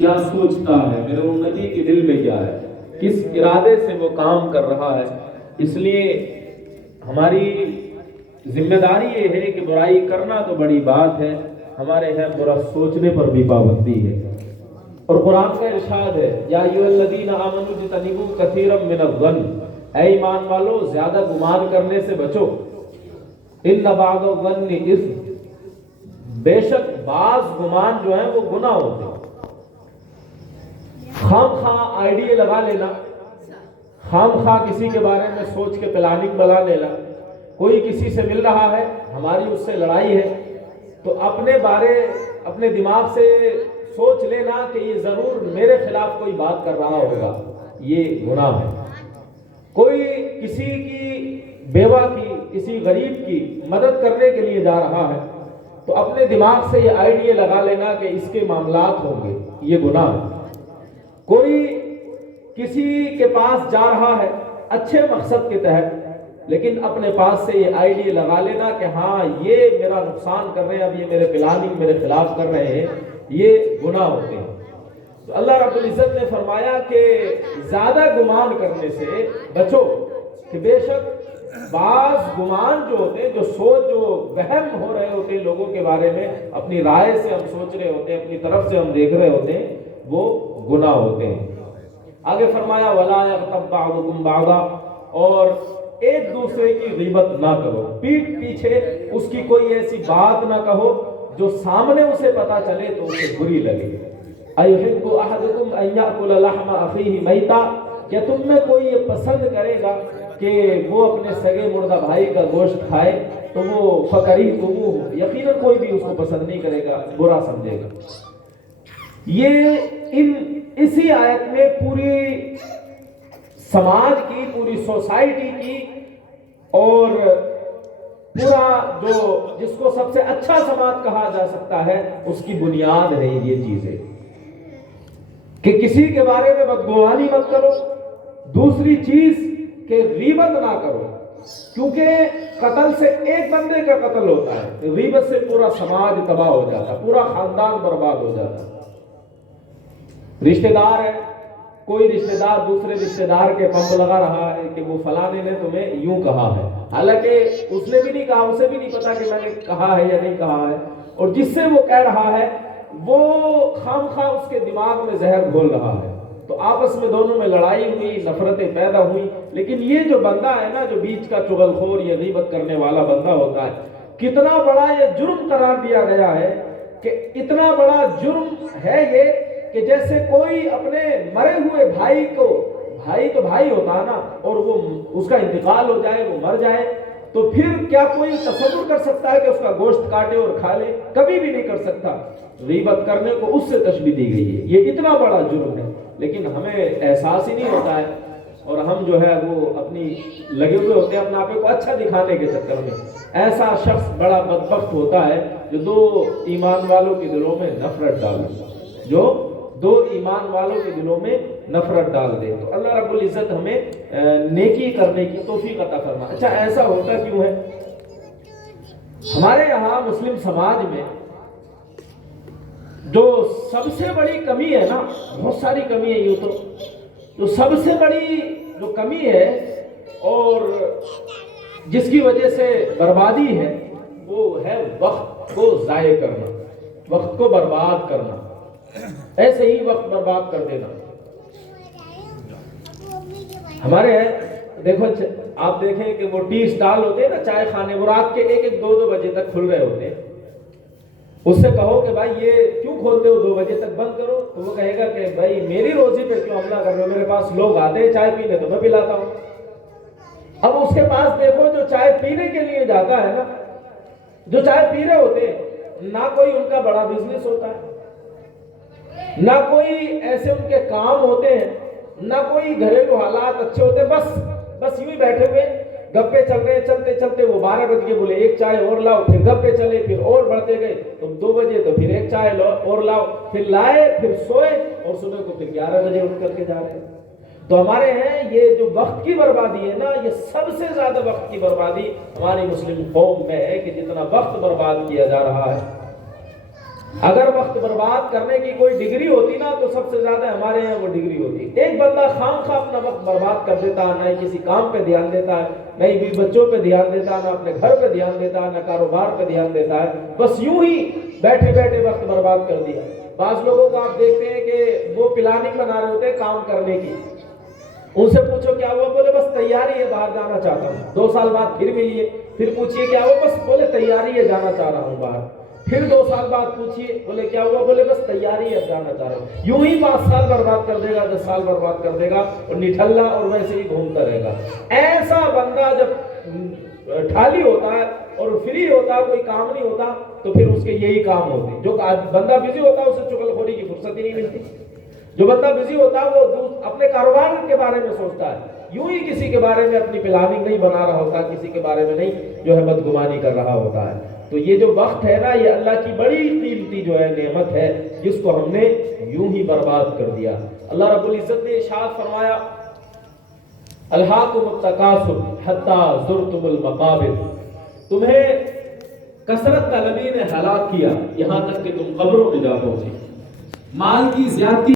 کیا سوچتا ہے، میرے امتی کے دل میں کیا ہے، کس ارادے سے وہ کام کر رہا ہے۔ اس لیے ہماری ذمہ داری یہ ہے کہ برائی کرنا تو بڑی بات ہے، ہمارے یہاں برا سوچنے پر بھی پابندی ہے۔ اور قرآن کا ارشاد ہے یا ایھا الذین آمنوا اجتنبوا کثیرا من الظن، اے ایمان والو زیادہ گمان کرنے سے بچو، ان بعض الظن اثم، بے شک بعض گمان جو ہیں وہ گناہ ہوتے ہیں۔ خام خواہ آئیڈیا لگا لینا، خام خواہ کسی کے بارے میں سوچ کے پلاننگ بنا لینا، کوئی کسی سے مل رہا ہے، ہماری اس سے لڑائی ہے تو اپنے دماغ سے سوچ لینا کہ یہ ضرور میرے خلاف کوئی بات کر رہا ہوگا، یہ گناہ ہے۔ کوئی کسی کی بیوہ کی، کسی غریب کی مدد کرنے کے لیے جا رہا ہے تو اپنے دماغ سے یہ آئیڈیا لگا لینا کہ اس کے معاملات ہوں گے، یہ گناہ ہے۔ کوئی کسی کے پاس جا رہا ہے اچھے مقصد کے تحت، لیکن اپنے پاس سے یہ آئیڈیا لگا لینا کہ ہاں یہ میرا نقصان کر رہے ہیں، اب یہ میرے پلاننگ میرے خلاف کر رہے ہیں، یہ گناہ ہوتے ہیں۔ تو اللہ رب العزت نے فرمایا کہ زیادہ گمان کرنے سے بچو، کہ بے شک بعض گمان جو ہوتے ہیں، جو سوچ جو وہم ہو رہے ہوتے ہیں لوگوں کے بارے میں، اپنی رائے سے ہم سوچ رہے ہوتے ہیں، اپنی طرف سے ہم دیکھ رہے ہوتے ہیں، وہ گناہ ہوتے ہیں۔ آگے فرمایا وَلَا يَغْتَبْ بَعْضُكُمْ بَعْضًا، اور ایک دوسرے کی غیبت نہ کرو، پیٹھ پیچھے اس کی کوئی ایسی بات نہ کہو جو سامنے اسے پتا چلے تو اسے بری لگے۔ أَيُحِبُّ أَحَدُكُمْ أَن يَأْكُلَ لَحْمَ أَخِيهِ مَيْتًا، کیا تم میں کوئی یہ پسند کرے گا کہ وہ اپنے سگے مردہ بھائی کا گوشت کھائے؟ تو وہ فَكَرِهْتُمُوهُ، یقیناً کوئی بھی اس کو پسند نہیں کرے گا، برا سمجھے گا۔ یہ اسی آیت میں پوری سماج کی، پوری سوسائٹی کی، اور پورا جو جس کو سب سے اچھا سماج کہا جا سکتا ہے اس کی بنیاد ہے یہ چیزیں، کہ کسی کے بارے میں بدگمانی مت کرو، دوسری چیز کہ غیبت نہ کرو، کیونکہ قتل سے ایک بندے کا قتل ہوتا ہے، غیبت سے پورا سماج تباہ ہو جاتا ہے، پورا خاندان برباد ہو جاتا ہے۔ رشتہ دار ہے، کوئی رشتہ دار دوسرے رشتہ دار کے پمپ لگا رہا ہے کہ وہ فلانے نے تمہیں یوں کہا ہے، حالانکہ اس نے بھی نہیں کہا، اسے بھی نہیں پتا کہ میں نے کہا ہے یا نہیں کہا ہے، اور جس سے وہ کہہ رہا ہے وہ خام خواہ اس کے دماغ میں زہر گھول رہا ہے، تو آپس میں دونوں میں لڑائی ہوئی، نفرتیں پیدا ہوئی۔ لیکن یہ جو بندہ ہے نا، جو بیچ کا چغل خور یا غیبت کرنے والا بندہ ہوتا ہے، کتنا بڑا یہ جرم قرار دیا گیا ہے، کہ اتنا بڑا جرم ہے یہ کہ جیسے کوئی اپنے مرے ہوئے بھائی کو، بھائی تو بھائی ہوتا ہے نا، اور وہ اس کا انتقال ہو جائے، وہ مر جائے، تو پھر کیا کوئی تصور کر سکتا ہے کہ اس کا گوشت کاٹے اور کھا لے؟ کبھی بھی نہیں کر سکتا۔ غیبت کرنے کو اس سے تشبیہ دی گئی ہے، یہ اتنا بڑا جرم ہے، لیکن ہمیں احساس ہی نہیں ہوتا ہے، اور ہم جو ہے وہ اپنی لگے ہوئے ہوتے ہیں اپنے آپ کو اچھا دکھانے کے چکر میں۔ ایسا شخص بڑا بدبخت ہوتا ہے جو دو ایمان والوں کے دلوں میں نفرت ڈال دے، جو دو ایمان والوں کے دلوں میں نفرت ڈال دے۔ تو اللہ رب العزت ہمیں نیکی کرنے کی توفیق عطا فرمائے۔ اچھا ایسا ہوتا کیوں ہے؟ ہمارے یہاں مسلم سماج میں جو سب سے بڑی کمی ہے نا، بہت ساری کمی ہے یوں تو، جو سب سے بڑی جو کمی ہے اور جس کی وجہ سے بربادی ہے، وہ ہے وقت کو ضائع کرنا، وقت کو برباد کرنا، ایسے ہی وقت برباد کر دینا۔ ہمارے ہیں دیکھو، آپ دیکھیں کہ وہ ٹی سٹال ہوتے ہیں نا، چائے خانے، وہ رات کے 1-2 بجے تک کھل رہے ہوتے ہیں۔ اس سے کہو کہ بھائی یہ کیوں کھولتے ہو، 2 بجے تک بند کرو، تو وہ کہے گا کہ بھائی میری روزی پہ کیوں حملہ کر رہے ہو، میرے پاس لوگ آتے ہیں چائے پینے تو میں پلاتا ہوں۔ اب اس کے پاس دیکھو جو چائے پینے کے لیے جاتا ہے نا، جو چائے پی رہے ہوتے ہیں، نہ کوئی ان کا بڑا بزنس ہوتا ہے، نہ کوئی ایسے ان کے کام ہوتے ہیں، نہ کوئی گھریلو حالات اچھے ہوتے ہیں، بس یوں ہی بیٹھے ہوئے گپے چل رہے ہیں، چلتے چلتے وہ 12 بج گئے، بولے 1 چائے اور لاؤ، پھر گپے چلے، پھر اور بڑھتے گئے، تو 2 بجے تو پھر 1 چائے اور لاؤ، پھر لائے، پھر سوئے، اور صبح کو پھر 11 بجے اٹھ کر کے جا رہے ہیں۔ تو ہمارے ہیں یہ جو وقت کی بربادی ہے نا، یہ سب سے زیادہ وقت کی بربادی ہماری مسلم قوم میں ہے، کہ جتنا وقت برباد کیا جا رہا ہے۔ اگر وقت برباد کرنے کی کوئی ڈگری ہوتی نا تو سب سے زیادہ ہمارے یہاں وہ ڈگری ہوتی. ایک بندہ خام خواہ اپنا وقت برباد کر دیتا ہے، نہ ہی کسی کام پہ دھیان دیتا ہے، نہ ہی بیوی بچوں پہ دھیان دیتا ہے، نہ اپنے گھر پہ دھیان دیتا ہے، نہ کاروبار پہ دھیان دیتا ہے، بس یوں ہی بیٹھے بیٹھے وقت برباد کر دیا. بعض لوگوں کو آپ دیکھتے ہیں کہ وہ پلاننگ بنا رہے ہوتے ہیں کام کرنے کی، ان سے پوچھو کیا ہوا، بولے بس تیاری ہے، باہر جانا چاہتا ہوں. 2 سال بعد پھر ملیے، پھر پوچھئے کیا ہوا، بس بولے تیاری ہے، جانا چاہ رہا ہوں باہر. پھر 2 سال بعد پوچھئے، بولے کیا ہوا، بولے بس تیاری ہے، جانا چاہ رہا ہوں. یوں ہی 5 سال برباد کر دے گا، 10 سال برباد کر دے گا اور نٹھلا اور ویسے ہی گھومتا رہے گا. ایسا بندہ جب ٹھالی ہوتا ہے اور فری ہوتا ہے، کوئی کام نہیں ہوتا، تو پھر اس کے یہی کام ہوتے ہیں. جو بندہ بزی ہوتا ہے اسے چغل خوری کی فرصت ہی نہیں ملتی. جو بندہ بزی ہوتا ہے وہ اپنے کاروبار کے بارے میں سوچتا ہے، یوں ہی کسی کے بارے میں اپنی پلاننگ نہیں بنا رہا ہوتا، کسی کے بارے میں نہیں جو ہے بدگمانی کر رہا ہوتا ہے. تو یہ جو وقت ہے نا، یہ اللہ کی بڑی قیمتی جو ہے نعمت ہے، جس کو ہم نے یوں ہی برباد کر دیا. اللہ رب العزت نے ارشاد فرمایا الہاکم التکاثر حتی زرتم المقابر، تمہیں کثرت طلبی نے ہلاک کیا یہاں تک کہ تم قبروں میں جا پہنچے. مال کی زیادتی